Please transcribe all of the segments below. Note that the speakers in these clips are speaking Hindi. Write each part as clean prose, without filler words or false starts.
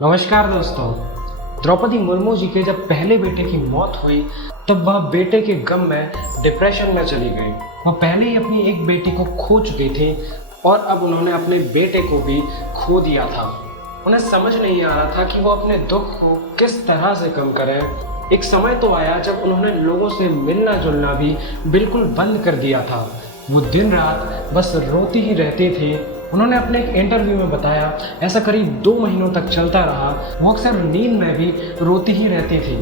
नमस्कार दोस्तों। द्रौपदी मुर्मू जी के जब पहले बेटे की मौत हुई तब वह बेटे के गम में डिप्रेशन में चली गई। वह पहले ही अपनी एक बेटी को खो चुकी थी और अब उन्होंने अपने बेटे को भी खो दिया था। उन्हें समझ नहीं आ रहा था कि वो अपने दुख को किस तरह से कम करें। एक समय तो आया जब उन्होंने लोगों से मिलना जुलना भी बिल्कुल बंद कर दिया था। वो दिन रात बस रोती ही रहती थी। उन्होंने अपने एक इंटरव्यू में बताया ऐसा करीब 2 महीनों तक चलता रहा। वो अक्सर नींद में भी रोती ही रहती थी।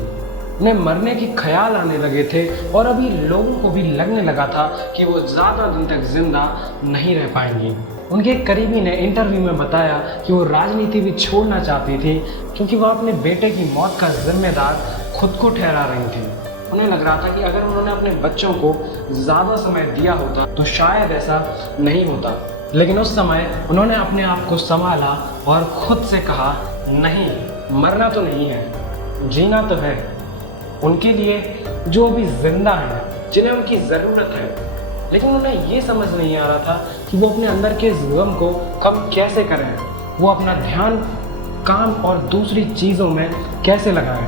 उन्हें मरने की ख्याल आने लगे थे और अभी लोगों को भी लगने लगा था कि वो ज़्यादा दिन तक जिंदा नहीं रह पाएंगी। उनके एक करीबी ने इंटरव्यू में बताया कि वो राजनीति भी छोड़ना चाहती थी क्योंकि वह अपने बेटे की मौत का जिम्मेदार खुद को ठहरा रही थी। उन्हें लग रहा था कि अगर उन्होंने अपने बच्चों को ज़्यादा समय दिया होता तो शायद ऐसा नहीं होता। लेकिन उस समय उन्होंने अपने आप को संभाला और खुद से कहा, नहीं, मरना तो नहीं है, जीना तो है। उनके लिए जो अभी जिंदा है, जिन्हें उनकी ज़रूरत है। लेकिन उन्हें ये समझ नहीं आ रहा था कि वो अपने अंदर के गम को कम कैसे करें। वो अपना ध्यान काम और दूसरी चीज़ों में कैसे लगाएं।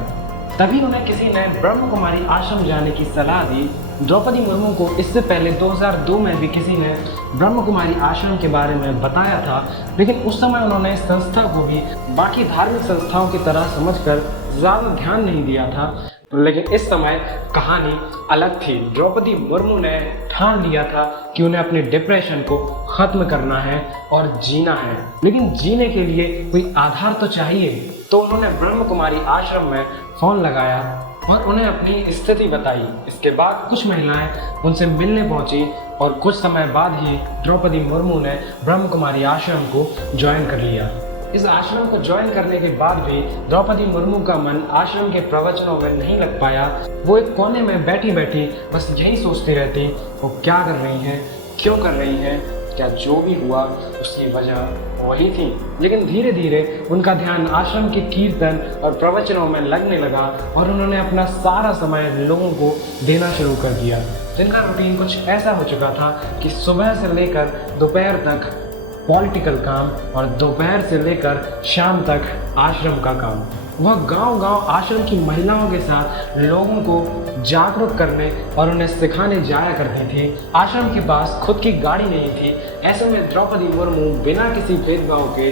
तभी उन्हें किसी ने ब्रह्म कुमारी आश्रम जाने की सलाह दी। द्रौपदी मुर्मू को इससे पहले 2002 में भी किसी ने ब्रह्म कुमारी आश्रम के बारे में बताया था, लेकिन उस समय उन्होंने इस संस्था को भी बाकी धार्मिक संस्थाओं की तरह समझकर ज़्यादा ध्यान नहीं दिया था। लेकिन इस समय कहानी अलग थी। द्रौपदी मुर्मू ने ठान लिया था कि उन्हें अपने डिप्रेशन को ख़त्म करना है और जीना है। लेकिन जीने के लिए कोई आधार तो चाहिए। तो उन्होंने ब्रह्म कुमारी आश्रम में फ़ोन लगाया और उन्हें अपनी स्थिति बताई। इसके बाद कुछ महिलाएं उनसे मिलने पहुंची और कुछ समय बाद ही द्रौपदी मुर्मू ने ब्रह्म कुमारी आश्रम को ज्वाइन कर लिया। इस आश्रम को ज्वाइन करने के बाद भी द्रौपदी मुर्मू का मन आश्रम के प्रवचनों में नहीं लग पाया। वो एक कोने में बैठी बैठी बस यही सोचती रहती, वो क्या कर रही हैं, क्यों कर रही हैं, क्या जो भी हुआ उसकी वजह वही थी। लेकिन धीरे धीरे उनका ध्यान आश्रम के कीर्तन और प्रवचनों में लगने लगा और उन्होंने अपना सारा समय लोगों को देना शुरू कर दिया। जिनका रूटीन कुछ ऐसा हो चुका था कि सुबह से लेकर दोपहर तक पॉलिटिकल काम और दोपहर से लेकर शाम तक आश्रम का काम। वह गांव-गांव आश्रम की महिलाओं के साथ लोगों को जागरूक करने और उन्हें सिखाने जाया करती थी। आश्रम के पास खुद की गाड़ी नहीं थी। ऐसे में द्रौपदी मुर्मू बिना किसी भेदभाव के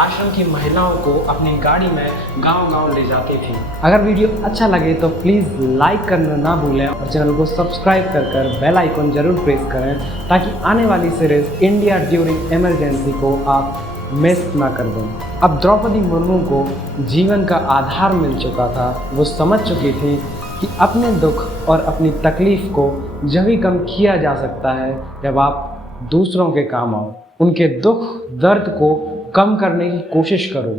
आश्रम की महिलाओं को अपनी गाड़ी में गांव-गांव ले जाती थी। अगर वीडियो अच्छा लगे तो प्लीज़ लाइक करना ना भूलें और चैनल को सब्सक्राइब कर बेल आइकन जरूर प्रेस करें ताकि आने वाली सीरीज इंडिया ड्यूरिंग इमरजेंसी को आप मिस ना कर दें। अब द्रौपदी मुर्मू को जीवन का आधार मिल चुका था। वो समझ चुकी थी कि अपने दुख और अपनी तकलीफ को जब ही कम किया जा सकता है जब आप दूसरों के काम आओ। उनके दुख दर्द को कम करने की कोशिश करो।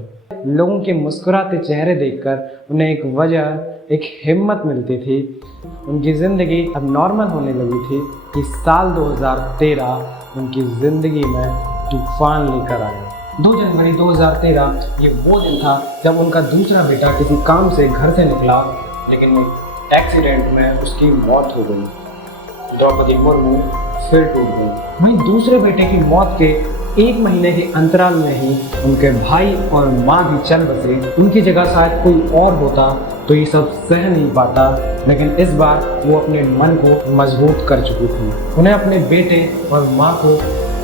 लोगों के मुस्कुराते चेहरे देखकर उन्हें एक वजह, एक हिम्मत मिलती थी। उनकी ज़िंदगी अब नॉर्मल होने लगी थी कि साल 2013 उनकी ज़िंदगी में तूफान लेकर आया। 2 जनवरी 2013 ये वो दिन था जब उनका दूसरा बेटा किसी काम से घर से निकला, लेकिन एक्सीडेंट में उसकी मौत हो गई। द्रौपदी मुर्मू फिर टूट गई। वहीं दूसरे बेटे की मौत के 1 महीने के अंतराल में ही उनके भाई और माँ भी चल बसे। उनकी जगह शायद कोई और होता तो ये सब सह नहीं पाता, लेकिन इस बार वो अपने मन को मजबूत कर चुकी थी। उन्हें अपने बेटे और माँ को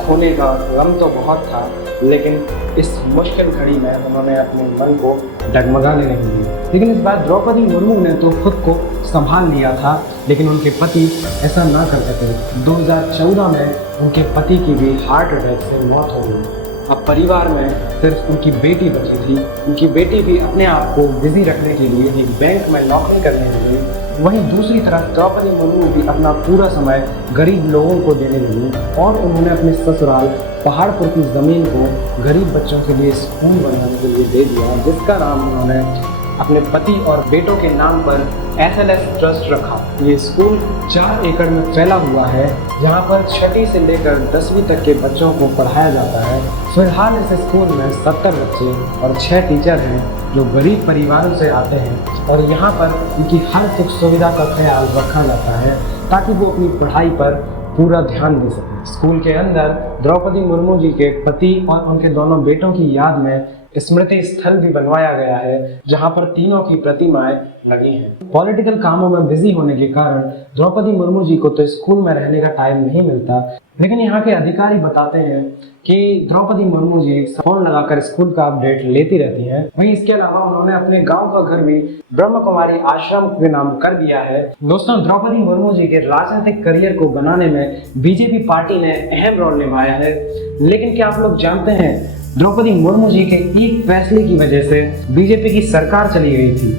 खोने का गम तो बहुत था, लेकिन इस मुश्किल घड़ी में उन्होंने अपने मन को डगमगाने नहीं दिया। लेकिन इस बार द्रौपदी मुर्मू ने तो खुद को संभाल लिया था, लेकिन उनके पति ऐसा ना कर सके। 2014 में उनके पति की भी हार्ट अटैक से मौत हो गई। अब परिवार में सिर्फ उनकी बेटी बची थी। उनकी बेटी भी अपने आप को बिजी रखने के लिए एक बैंक में नौकरी करने लगी। वहीं दूसरी तरफ द्रौपदी मुर्मू भी अपना पूरा समय गरीब लोगों को देने लगी और उन्होंने अपने ससुराल पहाड़पुर की ज़मीन को गरीब बच्चों के लिए स्कूल बनाने के लिए दे दिया, जिसका नाम उन्होंने अपने पति और बेटों के नाम पर SLS ट्रस्ट रखा। ये स्कूल 4 एकड़ में फैला हुआ है, जहाँ पर 6वीं से लेकर 10वीं तक के बच्चों को पढ़ाया जाता है। फिलहाल इस स्कूल में 70 बच्चे और 6 टीचर हैं जो गरीब परिवारों से आते हैं और यहाँ पर उनकी हर सुख सुविधा का ख्याल रखा जाता है ताकि वो अपनी पढ़ाई पर पूरा ध्यान दे सकें। स्कूल के अंदर द्रौपदी मुर्मू जी के पति और उनके दोनों बेटों की याद में स्मृति स्थल भी बनवाया गया है जहां पर तीनों की प्रतिमाएं लगी हैं। पॉलिटिकल कामों में बिजी होने के कारण द्रौपदी मुर्मू जी को तो स्कूल में रहने का टाइम नहीं मिलता, लेकिन यहाँ के अधिकारी बताते हैं कि द्रौपदी मुर्मू जी फोन लगाकर स्कूल का अपडेट लेती रहती हैं। वहीं इसके अलावा उन्होंने अपने गांव का घर भी ब्रह्म कुमारी आश्रम के नाम कर दिया है। दोस्तों, द्रौपदी मुर्मू जी के राजनीतिक करियर को बनाने में बीजेपी पार्टी ने अहम रोल निभाया है। लेकिन क्या आप लोग जानते हैं, द्रौपदी मुर्मू जी के एक फैसले की वजह से बीजेपी की सरकार चली गई थी।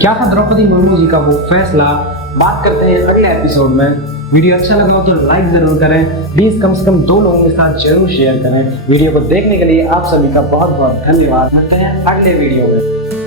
क्या था द्रौपदी मुर्मू जी का वो फैसला, बात करते हैं अगले एपिसोड में। वीडियो अच्छा लगा हो तो लाइक जरूर करें, प्लीज कम से कम 2 लोगों के साथ जरूर शेयर करें। वीडियो को देखने के लिए आप सभी का बहुत बहुत धन्यवाद। मिलते हैं अगले वीडियो में।